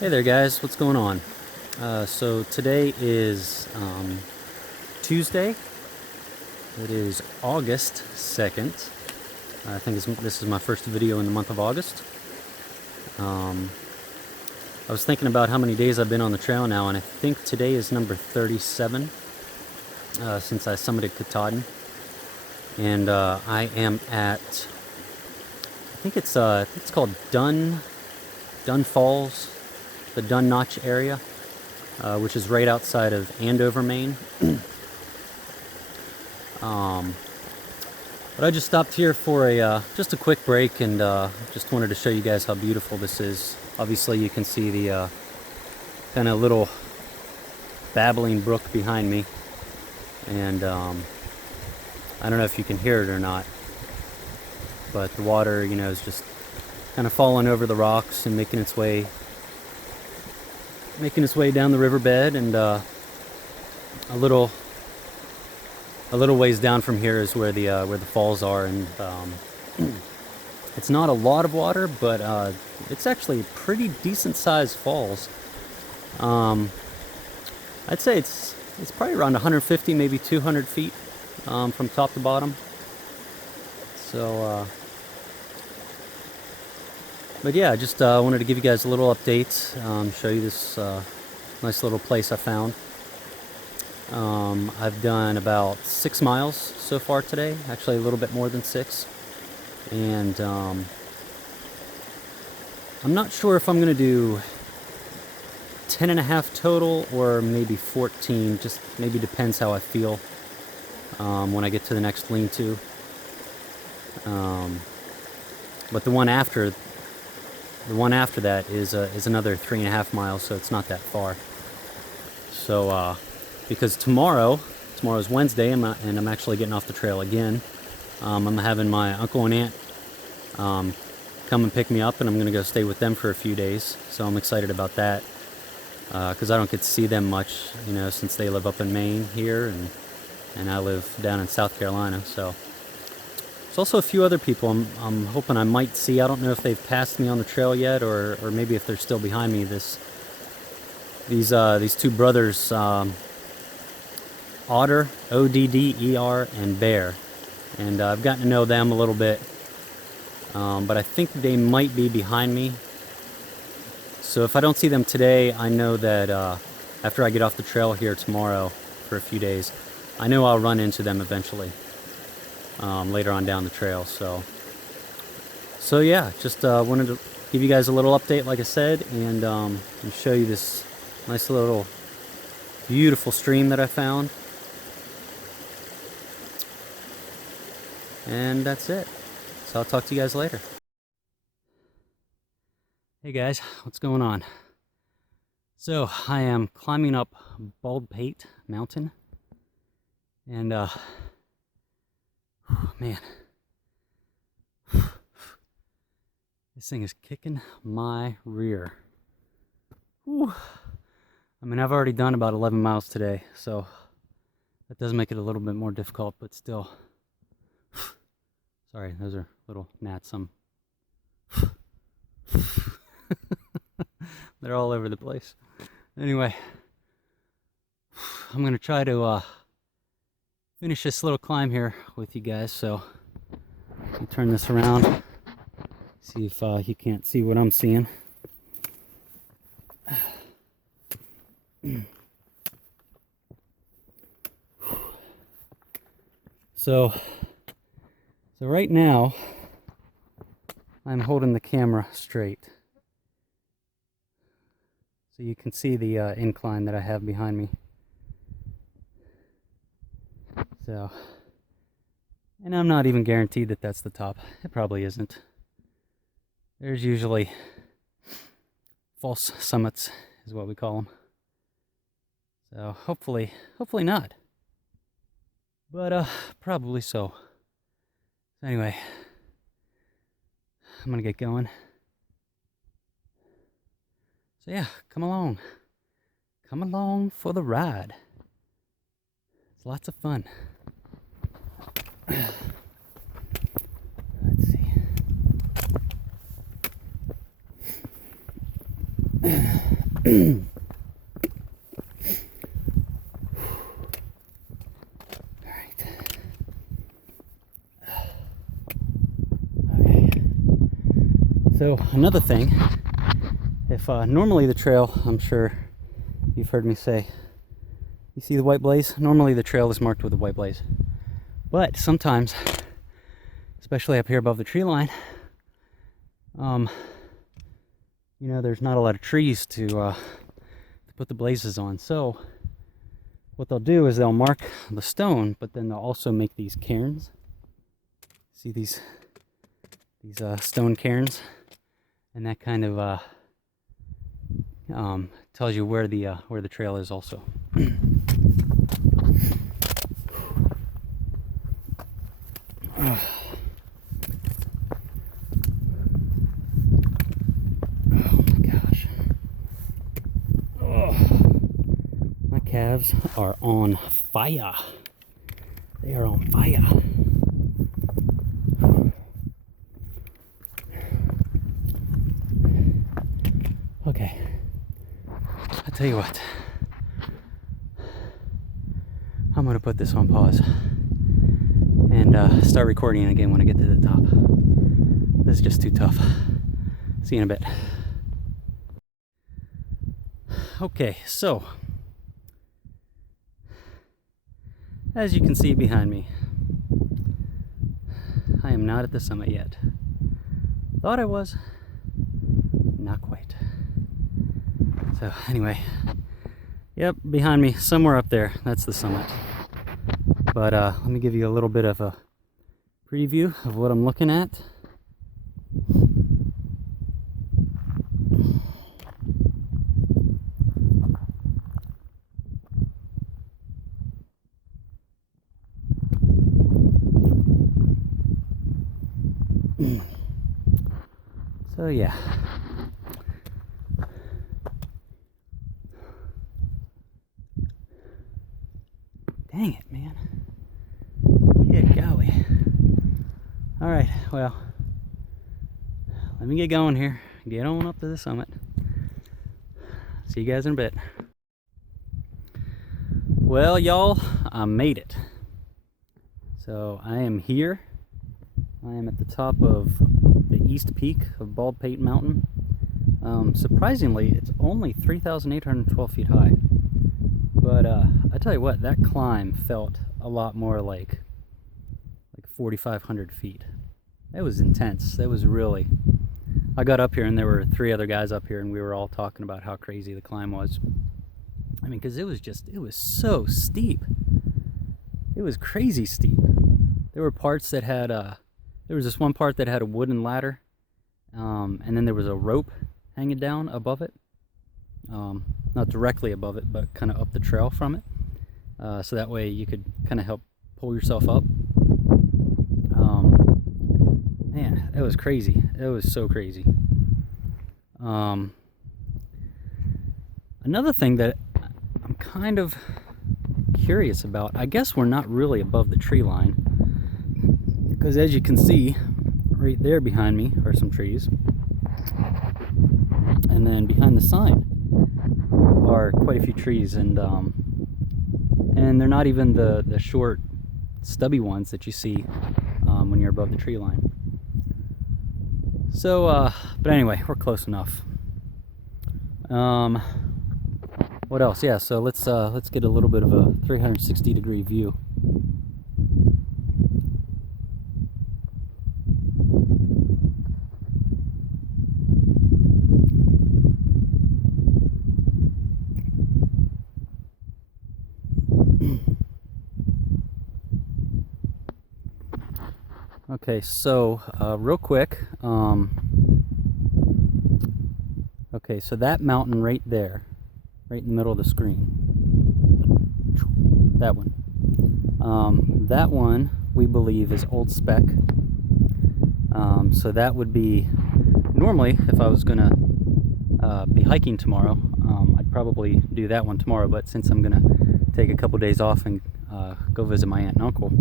Hey there guys, what's going on? So today is Tuesday. It is August 2nd. I think this is my first video in the month of August. I was thinking about how many days I've been on the trail now, and I think today is number 37 since I summited Katahdin. And I am at, I think it's called Dunn Falls, the Dunn Notch area, which is right outside of Andover, Maine. But I just stopped here for just a quick break, and just wanted to show you guys how beautiful this is. Obviously you can see the kind of little babbling brook behind me, and I don't know if you can hear it or not, but the water, you know, is just kind of falling over the rocks and making its way down the riverbed. And a little ways down from here is where the falls are, and it's not a lot of water, but it's actually pretty decent sized falls. I'd say it's probably around 150, maybe 200 feet from top to bottom. So but yeah, just wanted to give you guys a little update, show you this nice little place I found. I've done about 6 miles so far today, actually a little bit more than 6. And I'm not sure if I'm going to do 10 and a half total or maybe 14, just maybe depends how I feel when I get to the next lean-to. But the one after that is another 3.5 miles, so it's not that far. So because tomorrow's Wednesday, and I'm actually getting off the trail again. I'm having my uncle and aunt come and pick me up, and I'm going to go stay with them for a few days. So I'm excited about that, because I don't get to see them much, you know, since they live up in Maine here, and I live down in South Carolina. So there's also a few other people I'm hoping I might see. I don't know if they've passed me on the trail yet, or maybe if they're still behind me. These two brothers, Otter, Odder, and Bear, and I've gotten to know them a little bit, but I think they might be behind me. So if I don't see them today, I know that after I get off the trail here tomorrow for a few days, I know I'll run into them eventually, later on down the trail. So yeah, just wanted to give you guys a little update, like I said, and show you this nice little beautiful stream that I found. And that's it. So I'll talk to you guys later. Hey guys, what's going on? So I am climbing up Baldpate mountain, and man, this thing is kicking my rear. Whew. I mean, I've already done about 11 miles today, so that does make it a little bit more difficult, but still. Sorry, those are little gnats. They're all over the place. Anyway, I'm going to try to finish this little climb here with you guys. So let me turn this around, see if you can't see what I'm seeing. So right now, I'm holding the camera straight, so you can see the incline that I have behind me. So, and I'm not even guaranteed that that's the top. It probably isn't. There's usually false summits, is what we call them. So hopefully not. But probably so. Anyway, I'm gonna get going. So yeah, come along for the ride. It's lots of fun. Let's see. So another thing, if normally the trail, I'm sure you've heard me say, you see the white blaze? Normally the trail is marked with a white blaze. But sometimes, especially up here above the tree line, you know, there's not a lot of trees to put the blazes on. So what they'll do is they'll mark the stone, but then they'll also make these cairns. See these stone cairns? And that kind of tells you where the trail is also. Oh my gosh. Oh, my calves are on fire. They are on fire. Okay, I'll tell you what, I'm going to put this on pause and start recording again when I get to the top. This is just too tough. See you in a bit. Okay, so, as you can see behind me, I am not at the summit yet. Thought I was, not quite. So anyway, yep, behind me, somewhere up there, that's the summit. But let me give you a little bit of a preview of what I'm looking at. So yeah. Dang it, man. Good golly. Alright, well, let me get going here. Get on up to the summit. See you guys in a bit. Well, y'all, I made it. So I am here. I am at the top of the east peak of Baldpate Mountain. Surprisingly, it's only 3,812 feet high. But I tell you what, that climb felt a lot more like 4,500 feet. It was intense. It was really... I got up here and there were 3 other guys up here and we were all talking about how crazy the climb was. I mean, because it was so steep. It was crazy steep. There were parts that had there was this one part that had a wooden ladder, and then there was a rope hanging down above it. Not directly above it, but kind of up the trail from it. So that way you could kind of help pull yourself up. Man, it was crazy. It was so crazy. Another thing that I'm kind of curious about, I guess we're not really above the tree line, because as you can see, right there behind me are some trees. And then behind the sign are quite a few trees, and they're not even the short stubby ones that you see when you're above the tree line. So but anyway, we're close enough. What else? Yeah, so let's get a little bit of a 360-degree view. Okay, so real quick, okay, so that mountain right there, right in the middle of the screen, that one we believe is Old Speck. So that would be, normally if I was gonna be hiking tomorrow, I'd probably do that one tomorrow, but since I'm gonna take a couple days off and go visit my aunt and uncle,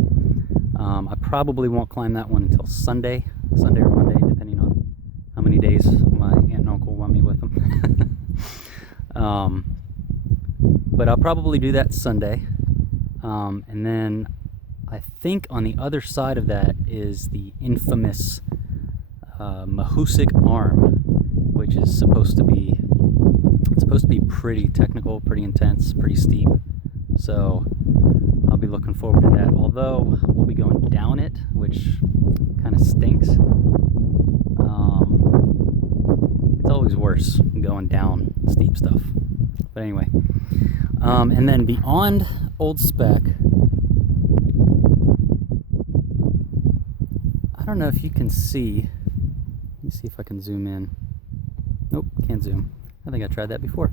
I probably won't climb that one until Sunday or Monday, depending on how many days my aunt and uncle want me with them. But I'll probably do that Sunday. And then I think on the other side of that is the infamous Mahusik Arm, which is supposed to be pretty technical, pretty intense, pretty steep. So I'll be looking forward to that. Although we'll be going down it, which kind of stinks. It's always worse going down steep stuff. But anyway, and then beyond Old Spec, I don't know if you can see. Let me see if I can zoom in. Nope, can't zoom. I think I tried that before.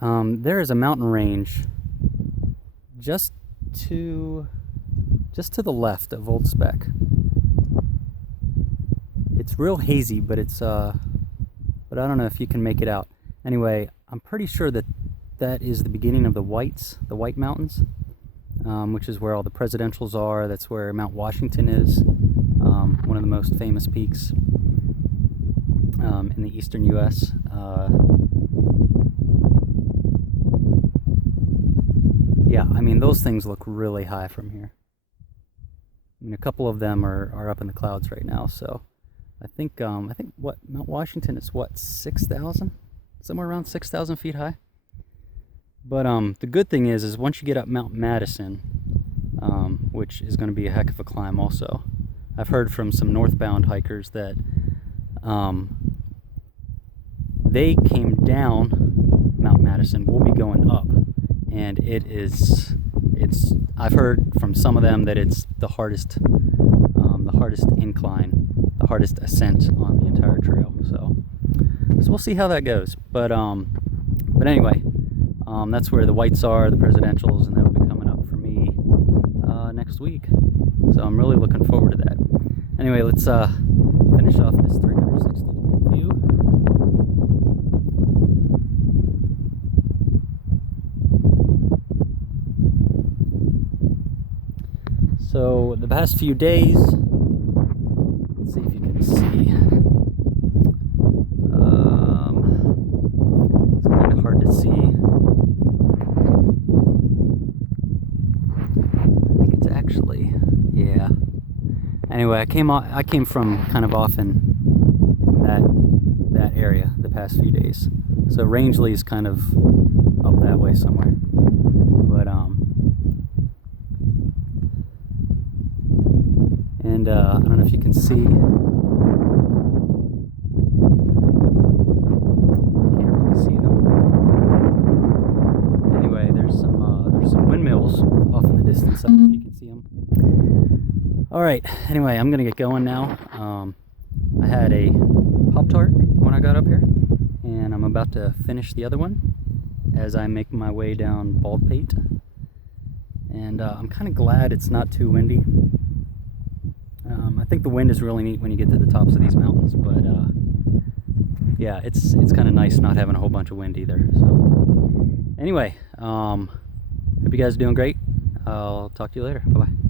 There is a mountain range just to the left of Old Spec. It's real hazy, but but I don't know if you can make it out. Anyway, I'm pretty sure that is the beginning of the White Mountains, which is where all the presidentials are. That's where Mount Washington is, one of the most famous peaks in the eastern U.S. Yeah, I mean, those things look really high from here. I mean, a couple of them are up in the clouds right now, so I think what Mount Washington is, what, 6,000? Somewhere around 6,000 feet high. But the good thing is once you get up Mount Madison, which is going to be a heck of a climb also. I've heard from some northbound hikers that they came down Mount Madison. We'll be going up, and I've heard from some of them that it's the hardest incline, the hardest ascent on the entire trail. So we'll see how that goes. But anyway, that's where the Whites are, the presidentials, and that'll be coming up for me next week. So I'm really looking forward to that. Anyway, let's finish off this 360-degree view. So the past few days, let's see if you can see. It's kind of hard to see. I think it's actually, yeah. Anyway, I came from kind of off in that area the past few days. So Rangeley is kind of up that way somewhere. But and I don't know if you can see. Can't really see them. Anyway, there's some windmills off in the distance. I don't know if you can see them. All right. Anyway, I'm gonna get going now. I had a Pop-Tart when I got up here, and I'm about to finish the other one as I make my way down Baldpate. And I'm kind of glad it's not too windy. I think the wind is really neat when you get to the tops of these mountains, but yeah, it's kind of nice not having a whole bunch of wind either. So anyway, hope you guys are doing great. I'll talk to you later. Bye-bye.